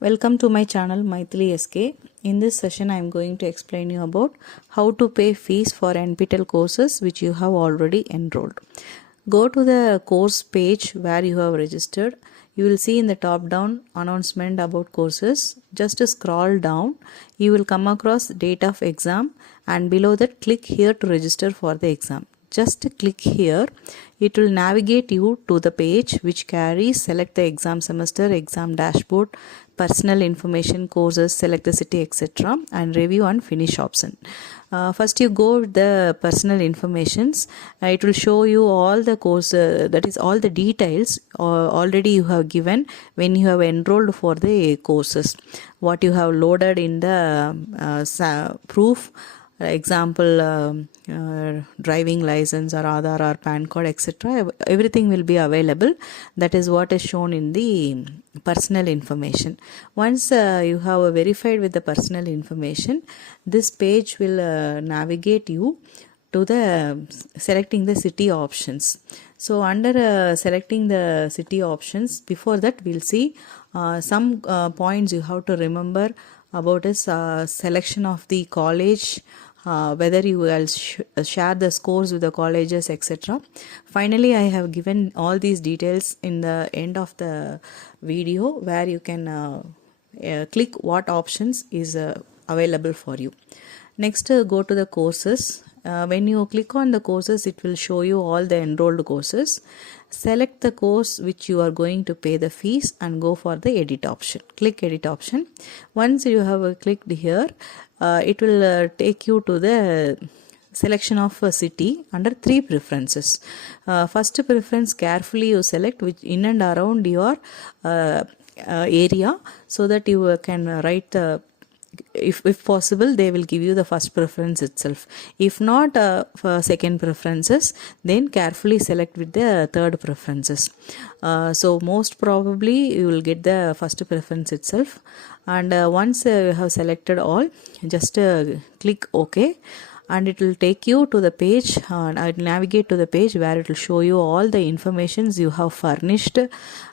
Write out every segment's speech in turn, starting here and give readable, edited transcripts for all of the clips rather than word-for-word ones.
Welcome to my channel Maithili SK. In this session I am going to explain you about how to pay fees for Nptel courses which you have already enrolled. Go to the course page where you have registered. You will see in the top down announcement about courses. Just scroll down. You will come across date of exam and below that click here to register for the exam. Just click here. It will navigate you to the page which carries select the exam semester, exam dashboard, personal information, courses, select the city, etc. and review and finish option. First you go with the personal informations. It will show you all the course, that is all the details already you have given when you have enrolled for the courses. What you have loaded in the proof. Example, driving license or Aadhaar or PAN card, etc. Everything will be available. That is what is shown in the personal information. Once you have verified with the personal information, this page will navigate you to the selecting the city options. So under selecting the city options, before that we'll see some points you have to remember about is selection of the college, whether you will share the scores with the colleges, etc. Finally, I have given all these details in the end of the video where you can click what options is available for you. Next, go to the courses. When you click on the courses, it will show you all the enrolled courses. Select the course which you are going to pay the fees and go for the edit option. Click edit option. Once you have clicked here, it will take you to the selection of a city under 3 preferences. First preference, carefully you select which in and around your area, so that you can write the if possible they will give you the first preference itself. If not for second preferences, then carefully select with the third preferences. So most probably you will get the first preference itself. And once you have selected all, just click OK, and it will take you to the page, and navigate to the page where it will show you all the informations you have furnished,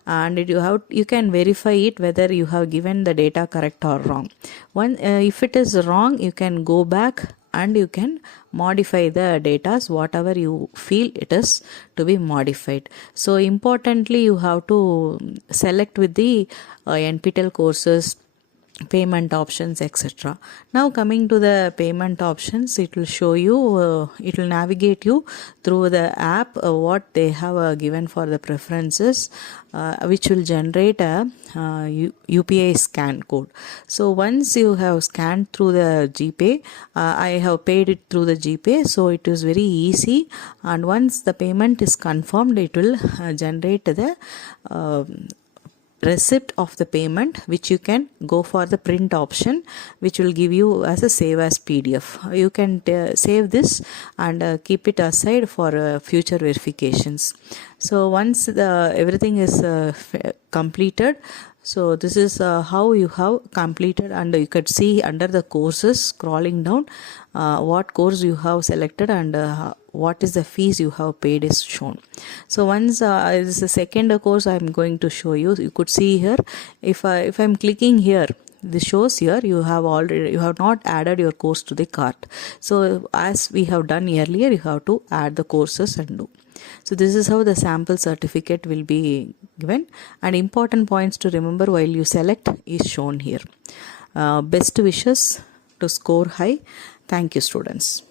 and you can verify it whether you have given the data correct or wrong. If it is wrong, you can go back and you can modify the data whatever you feel it is to be modified. So importantly, you have to select with the NPTEL courses, payment options, etc. Now coming to the payment options, it will show you, it will navigate you through the app what they have given for the preferences, which will generate a UPI scan code. So once you have scanned through the GPay, I have paid it through the GPay, so it is very easy. And once the payment is confirmed, it will generate the receipt of the payment, which you can go for the print option, which will give you as a save as PDF. You can save this and keep it aside for future verifications. So once everything is completed, so this is how you have completed, and you could see under the courses, scrolling down, what course you have selected and what is the fees you have paid is shown. So once this is the second course I am going to show you. You could see here, if I am clicking here, this shows here you have not added your course to the cart. So as we have done earlier, you have to add the courses and do. So this is how the sample certificate will be given, and important points to remember while you select is shown here. Best wishes to score high. Thank you, students.